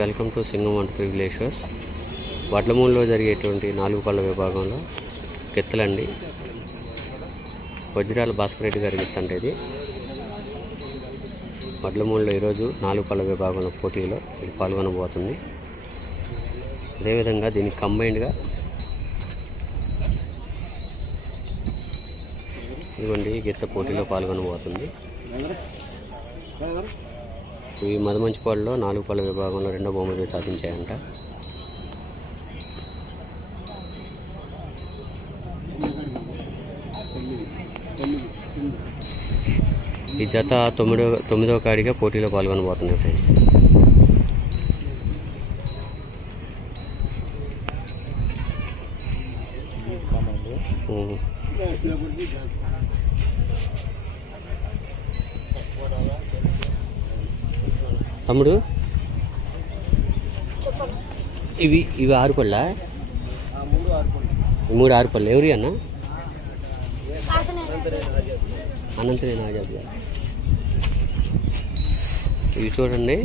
Welcome to Singam వంట ప్రివిలేషర్స్ వడ్లమూలలో జరిగేటువంటి నాలుగు పళ్ళ విభాగంలో గిత్తలండి వజ్రాల భాస్కర్ రెడ్డి గారి గిత్త ఇది. వడ్లమూలలో ఈరోజు నాలుగు పళ్ళ విభాగంలో పోటీలో ఇది పాల్గొనబోతుంది. అదేవిధంగా దీనికి కంబైన్డ్గా ఇదిగోండి గిత్త పోటీలో పాల్గొనబోతుంది. ఈ మదమంచిపాడులో నాలుగు పళ్ళ విభాగంలో రెండో బహుమతి సాధించాయంట. ఈ జత తొమ్మిదో తొమ్మిదో కాడిగా పోటీలో పాల్గొనబోతున్నాయి ఫ్రెండ్స్. తమ్ముడు? ఇవి ఇవి ఆరు పళ్ళ? మూడు ఆరు పళ్ళు. ఎవరి అన్న? అనంతరే నాజాబ్ గారు. ఇవి చూడండి.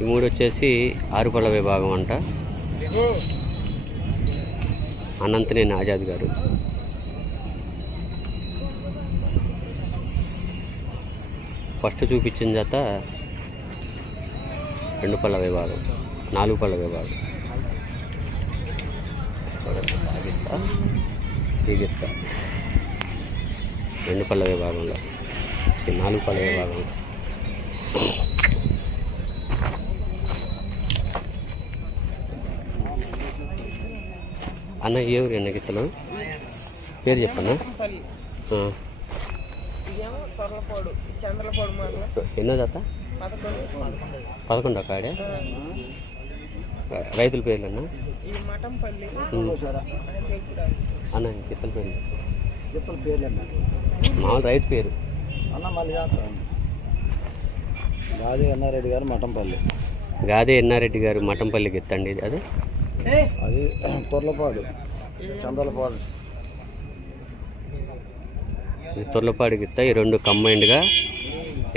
ఈ మూడు వచ్చేసి ఆరు పళ్ళ విభాగం అంట. అనంతనేని ఆజాద్ గారు. ఫస్ట్ చూపించిన జత రెండు పళ్ళ విభాగం నాలుగు పళ్ళ విభాగం రెండు పళ్ళ విభాగంలో నాలుగు పళ్ళ విభాగంలో అన్న ఏ ఊరు అన్న గిత్తలు? పేరు చెప్పన్నా? ఎన్నో జత పదకొండు కాడే రైతుల పేర్లు అన్న? అన్న గిత్తల పేర్లు? చెప్పలు పేర్లు అన్న మామూలు రైతు పేరు. అన్న మళ్ళీ గాది అన్నారెడ్డి గారు మఠంపల్లి గాదే ఎన్నారెడ్డి గారు మఠంపల్లి గిత్త అండి ఇది అదే? అది తొర్లపాడు చందలపాడు ఇది తొర్లపాడు గిత్త ఈ రెండు కంబైన్డ్గా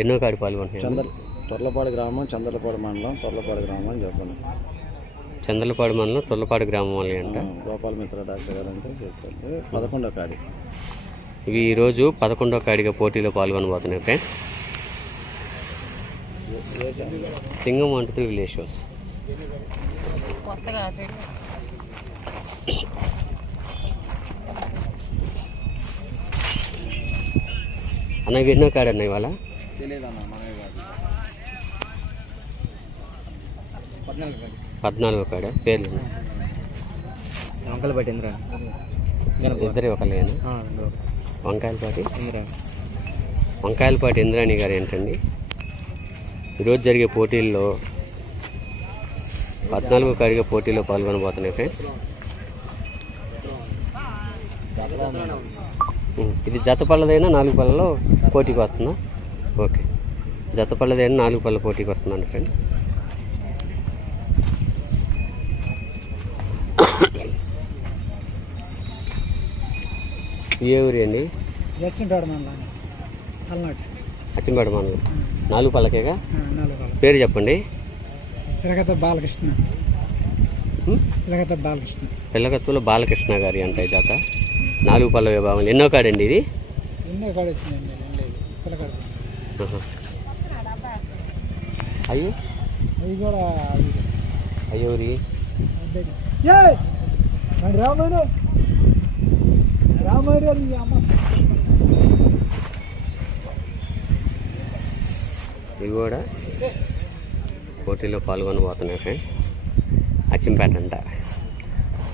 ఎన్నో కాడి పాల్గొంటున్నాయి తొర్లపాడు గ్రామం చందలపాడు మండలం తొర్లపాడు గ్రామం అని చెప్పండి. చంద్రపాడు మండలం తొర్లపాడు గ్రామం వాళ్ళి అంట. గోపాల మిత్ర డాక్టర్ గారు అంటే చెప్పండి. పదకొండో కాడి. ఇవి ఈరోజు పదకొండో కాడిగా పోటీలో పాల్గొనబోతున్నాయి ఫ్రెండ్స్? సింగం వంట త్రీ విలేజ్ షోస్ అన్న ఇవి ఎన్నో కాడి అన్న ఇవాళ? తెలియదన్న మనమే కాదు పద్నాలుగు కాడి. పేర్లు. అంకల్ పట్టిందిరా ఇద్దరే ఒకళ్ళేనా వంకాయలపాటి వంకాయలపాటి ఇంద్రాణి గారు ఏంటండి? ఈరోజు జరిగే పోటీల్లో పద్నాలుగో కాడిగా పోటీలో పాల్గొనబోతున్నాయి ఫ్రెండ్స్. ఇది జత పళ్ళదైనా నాలుగు పళ్ళలో పోటీకి వస్తుందా? ఓకే. జత పళ్ళదైనా నాలుగు పళ్ళ పోటీకి వస్తుందండి ఫ్రెండ్స్. ఏ ఊరి అండి? అచ్చంపేట మండలం నాలుగు పళ్ళకేగా నాలుగు పేరు చెప్పండి. తిరగత బాలకృష్ణ? తిరగత బాలకృష్ణ. పిల్లకత్తులో బాలకృష్ణ గారి అంటే జాత. నాలుగు పళ్ళ విభాగం. ఎన్నో కాడండి ఇది? ఎన్నో కాడ వచ్చిందండి. అయ్యో. అవి కూడా అయ్యోరి అమ్మ ఇవి కూడా పోటీలో పాల్గొనబోతున్నాయి ఫ్రెండ్స్. అచ్చింపేట అంట.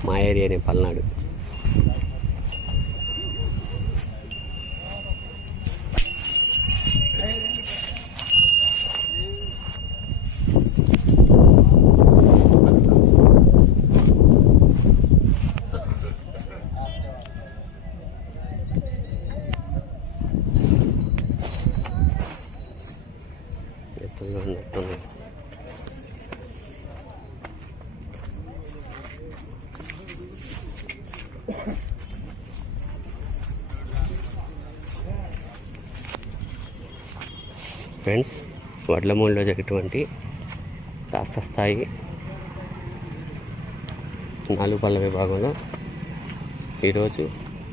మా ఏరియానే పల్నాడు. ఎత్తుగా ఉన్నట్టున్నాయి ఫ్రెండ్స్ వడ్లమూడిలో జరిగినటువంటి రాష్ట్ర స్థాయి నాలుగు పళ్ళ విభాగంలో ఈరోజు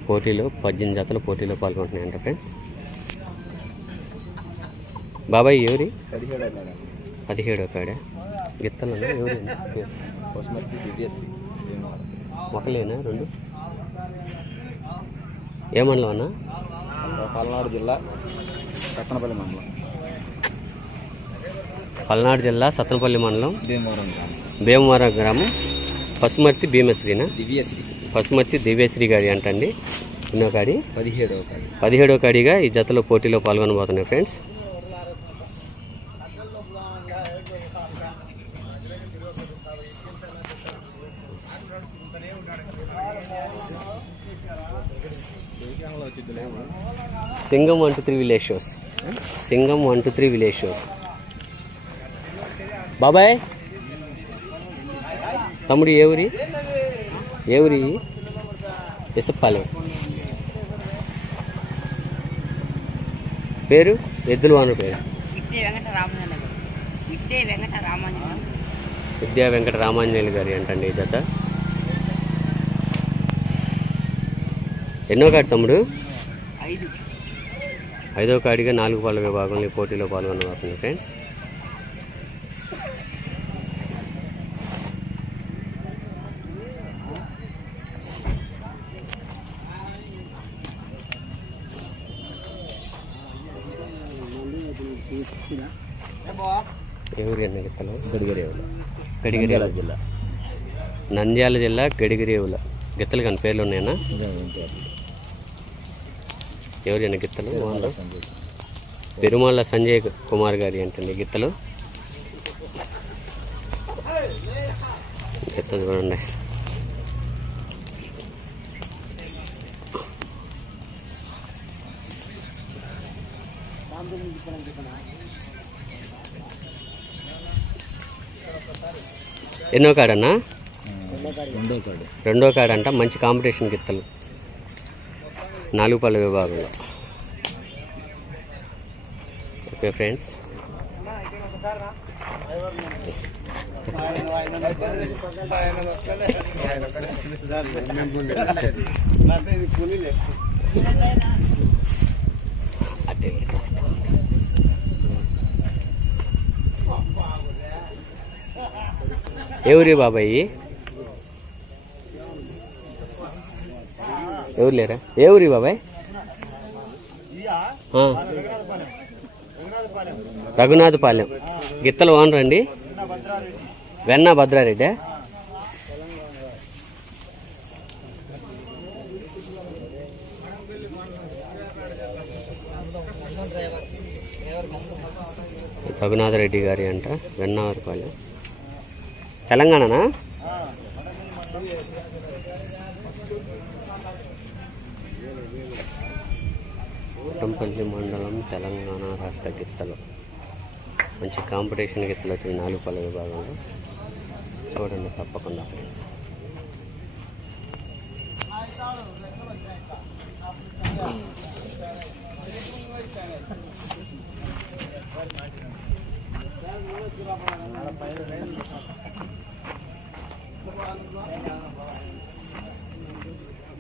పోటీలో పద్దెనిమిది జతలు పోటీలో పాల్గొంటున్నాయంట ఫ్రెండ్స్. బాబాయ్ ఎవరి? పదిహేడు పదిహేడో కాడే గిత్తలు ఎవరి? ఒకలేనా రెండు? ఏ మండలం అన్నా? పల్నాడు జిల్లా చక్కనపల్లి మండలం. పల్నాడు జిల్లా సత్తనపల్లి మండలం భీమవరం భీమవరం గ్రామం. పసుమర్తి భీమశ్రీనా దివ్యశ్రీ. పసుమర్తి దివ్యశ్రీ గాడి అంటండి. ఎన్నో కాడి? పదిహేడవ కాడి. పదిహేడో కాడిగా ఈ జతలో పోటీలో పాల్గొనబోతున్నాయి friends. Singam one two three village shows. Singam one two three village shows. బాబాయ్. తమ్ముడు ఏ ఊరి? ఏ ఊరి? ఇసప్పాలెం పేరు? ఎద్దుల వాన పేరు. విద్యా వెంకట రామాంజనేయులు గారి. అంటండి ఈ జత. ఎన్నో కాడి తమ్ముడు? ఐదు. ఐదో కాడిగా నాలుగు పాల విభాగంలో ఈ పోటీలో పాల్గొనబోతుంది ఫ్రెండ్స్. ఎవరు ఎన్ని గిత్తలు గడిగరేవులు గడిగిరేవుల జిల్లా. నంద్యాల జిల్లా గడిగిరేవుల గిత్తలు కానీ పేర్లు ఉన్నాయన్నా? ఎవరు ఎన్ని గిత్తలు? వాళ్ళు పెరుమాళ్ళ సంజయ్ కుమార్ గారి అంటండి గిత్తలు. గిత్త చూడండి. ఎన్నో కాడన్నా? రెండో కాడు. రెండో కాడంట మంచి కాంపిటీషన్ గిత్తలు. నాలుగు విభాగంలో. ఓకే ఫ్రెండ్స్ ఎవరి బాబాయి? ఎవరు లేరా? ఏ ఊరి బాబాయ్? రఘునాథపాలెం. గిత్తలు ఓనర్ అండి. వెన్న భద్రారెడ్డి. రఘునాథరెడ్డి గారి అంట వెన్నపాలెం తెలంగాణనా? కోటంపల్లి మండలం తెలంగాణ రాష్ట్ర గిత్తలు. మంచి కాంపిటీషన్ గిత్తలు వచ్చింది నాలుగు పళ్ళ విభాగంలో. చూడండి తప్పకుండా ఫ్రెండ్స్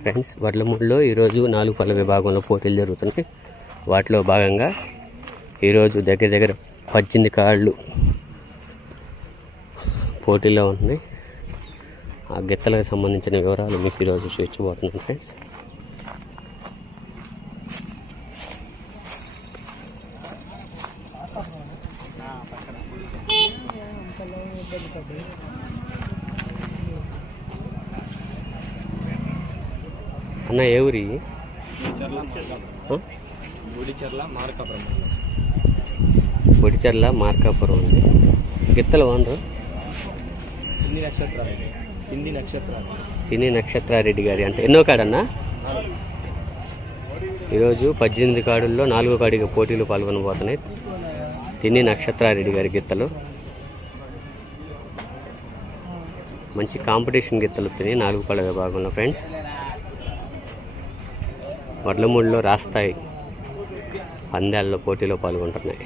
ఫ్రెండ్స్ వడ్లమూడిలో ఈరోజు నాలుగు పళ్ళ విభాగంలో పోటీలు జరుగుతున్నాయి. వాటిలో భాగంగా ఈరోజు దగ్గర దగ్గర పద్దెనిమిది కాళ్ళు పోటీలో ఉన్నాయి. ఆ గిత్తలకు సంబంధించిన వివరాలు మీకు ఈరోజు చూపించబోతున్నాను ఫ్రెండ్స్ అన్న ఏ ఊరి? గుడిచెర్ల మార్కాపురం. బొడిచెర్ల మార్కాపురం ఉంది గిత్తలు నక్షత్రాలు హిందీ నక్షత్రాలు తిని నక్షత్రారెడ్డి. గారి అంటే ఎన్నో కాడన్నా? ఈరోజు పద్దెనిమిది కాడుల్లో నాలుగో కాడిగా పోటీలు పాల్గొనబోతున్నాయి. తిని నక్షత్రారెడ్డి గారి గిత్తలు. మంచి కాంపిటీషన్ గిత్తలు తిని నాలుగు పళ్ళ విభాగంలో ఫ్రెండ్స్. వడ్లమూడిలో రాస్తాయి. పందాల్లో పోటీలో పాల్గొంటున్నాయి.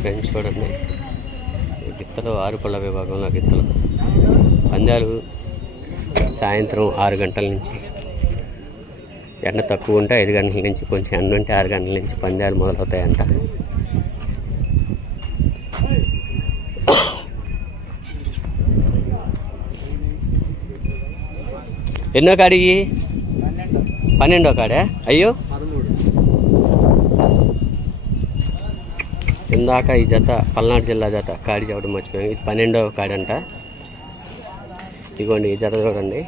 ఫ్రెండ్స్ చూడండి. గిత్తలు ఆరు పళ్ళ విభాగంలో గిత్తలు. పందాలు సాయంత్రం ఆరు గంటల నుంచి. ఎండ తక్కువ ఉంటే ఐదు గంటల నుంచి కొంచెం ఎండ ఉంటే ఆరు గంటల నుంచి పందాలు మొదలవుతాయంట. ఎన్నో కాడికి పన్నెండో కాడే? అయ్యో. ఇందాక ఈ జత పల్నాడు జిల్లా జత కాడి చెప్పడం మర్చిపోయాం. ఇది పన్నెండో కాడంట. ఇదిగోండి ఈ జత చూడండి.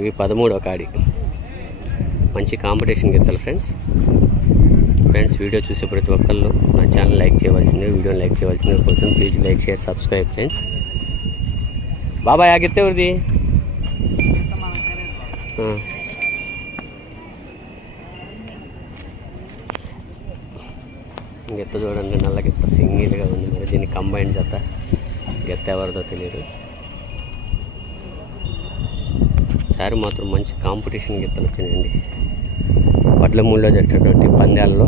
ఇవి పదమూడో కాడి. మంచి కాంపిటీషన్ గిత్తలు ఫ్రెండ్స్. ఫ్రెండ్స్ వీడియో చూసే ప్రతి ఒక్కళ్ళు నా ఛానల్ లైక్ చేయవలసిందే వీడియోని లైక్ చేయవలసిందే. కొంచెం please like share subscribe friends. బాబాయ్ ఆ గిత్త ఎవరిది? గెత్త చూడండి నల్ల గెత్త సింగిల్గా ఉంది మరి దీని కంబైన్ జత. గెత్త ఎవరిదో తెలియదు సారి మాత్రం మంచి కాంపిటీషన్ గెత్తలు వచ్చినాయండి వడ్ల మూడులో జరిగేటువంటి పందాల్లో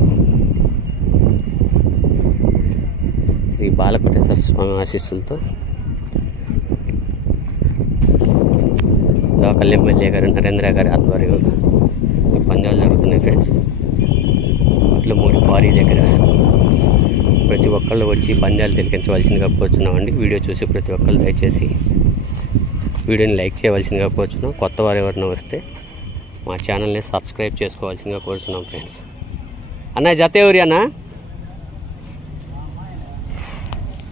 శ్రీ బాలకోటేశ్వర స్వామి ఆశీస్సులతో లోకల్ ఎమ్మెల్యే గారు నరేంద్ర గారి ఆధ్వర్యంలో ఈ పందాలు జరుగుతున్నాయి ఫ్రెండ్స్. అట్లా మూడు క్వారీ దగ్గర ప్రతి ఒక్కళ్ళు వచ్చి పందాలు తిలకించవలసిందిగా కోరుచున్నామండి. వీడియో చూసి ప్రతి ఒక్కళ్ళు దయచేసి వీడియోని లైక్ చేయవలసిందిగా కోరుచున్నాం. కొత్త వారు ఎవరైనా వస్తే మా ఛానల్ని సబ్స్క్రైబ్ చేసుకోవాల్సిందిగా కోరుచున్నాం ఫ్రెండ్స్. అన్న జత ఎవరి అన్న?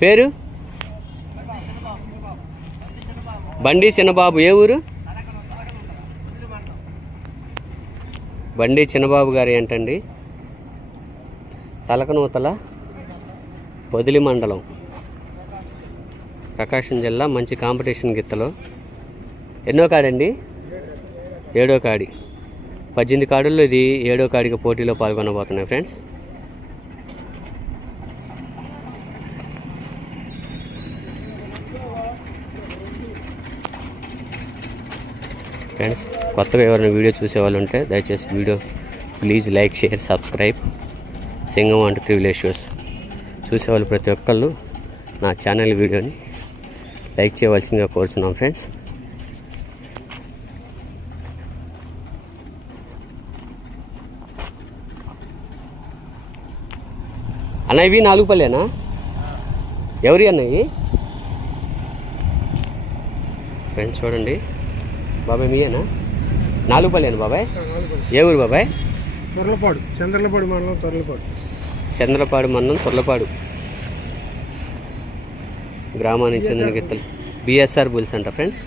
పేరు? బండి చిన్నబాబు. ఏ ఊరు? బండి చిన్నబాబు గారు ఏంటండి? తలకనూతల పొదిలి మండలం ప్రకాశం జిల్లా మంచి కాంపిటీషన్ గిత్తలో. ఎన్నో కాడండి? ఏడో కాడి. పద్దెనిమిది కాడుల్లో ఇది ఏడో కాడికి పోటీలో పాల్గొనబోతున్నాయి ఫ్రెండ్స్ ఫ్రెండ్స్ కొత్తగా ఎవరైనా వీడియో చూసే వాళ్ళు ఉంటే దయచేసి video please like share subscribe. Singam and త్రివిలేషియస్ చూసేవాళ్ళు ప్రతి ఒక్కళ్ళు నా ఛానల్ వీడియోని లైక్ చేయవలసిందిగా కోరుతున్నాం ఫ్రెండ్స్. అన్న ఇవి నాలుగు పల్లెనా ఎవరి అన్నవి ఫ్రెండ్స్ చూడండి. బాబాయ్ మీయేనా నాలుగు పల్లెనా బాబాయ్? ఏ ఊరు బాబాయ్? తొర్లపాడు చంద్రలపాడు మండలం తొర్లపాడు చంద్రపాడు మండలం తొర్లపాడు గ్రామానికి చెందిన గిత్తలు బిఎస్ఆర్ బుల్స్ అంట ఫ్రెండ్స్.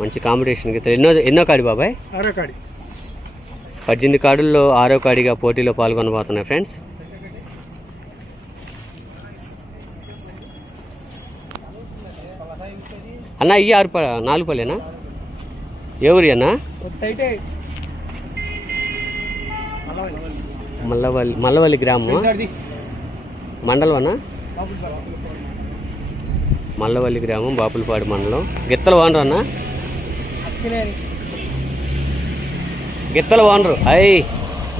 మంచి కాంపిటీషన్ గిత్తలు ఎన్నో ఎన్నో కాడి బాబాయ్? ఆరకాడి పద్దెనిమిది కాడుల్లో ఆరో కాడిగా పోటీలో పాల్గొనబోతున్నాయి ఫ్రెండ్స్. అన్న ఈ ఆరు ప నాలుగు పల్లెనా? ఏ ఊరి అన్న? అయితే మల్లవల్లి మల్లవల్లి గ్రామం మండలం అన్న మల్లవల్లి గ్రామం బాపులపాడు మండలం. గిత్తల వానరు అన్న గిత్తలు వానరు. అయ్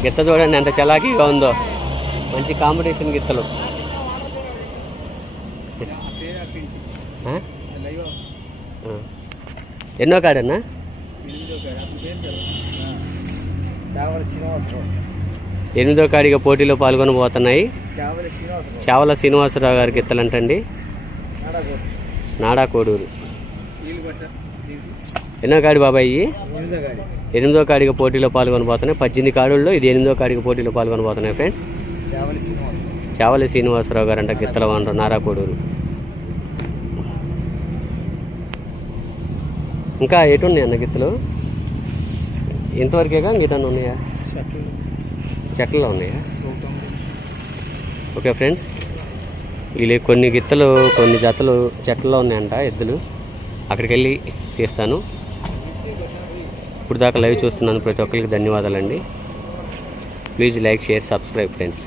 గిత్త చూడండి ఎంత చలాకీగా ఉందో. మంచి కాంపిటీషన్ గిత్తలు. ఎన్నో కాడన్నా? ఎనిమిదో కాడిగా పోటీలో పాల్గొనబోతున్నాయి చావల శ్రీనివాసరావు. చావల శ్రీనివాసరావు గారి గిత్తలంటండి నాడకోట నాడా కోడూరు ఎన్నో కాడి బాబాయ్? ఎనిమిదో కాడిగా పోటీలో పాల్గొనబోతున్నాయి పద్దెనిమిది కాడుల్లో ఇది ఎనిమిదో కాడిగా పోటీలో పాల్గొనబోతున్నాయి ఫ్రెండ్స్. చావల శ్రీనివాసరావు. చావలి శ్రీనివాసరావు గారు అంట గిత్తల వానరు నారా కోడూరు ఇంకా ఎటు ఉన్నాయి అన్న గిత్తలు? ఇంతవరకేగా మిగతా ఉన్నాయా? చెట్లలో ఉన్నాయా? ఓకే ఫ్రెండ్స్ వీళ్ళు కొన్ని గిత్తలు కొన్ని జతలు చెట్లలో ఉన్నాయంట ఎద్దులు. అక్కడికి వెళ్ళి తీస్తాను. ఇప్పుడు దాకా లైవ్ చూస్తున్నాను ప్రతి ఒక్కరికి ధన్యవాదాలండి. Please like share subscribe friends.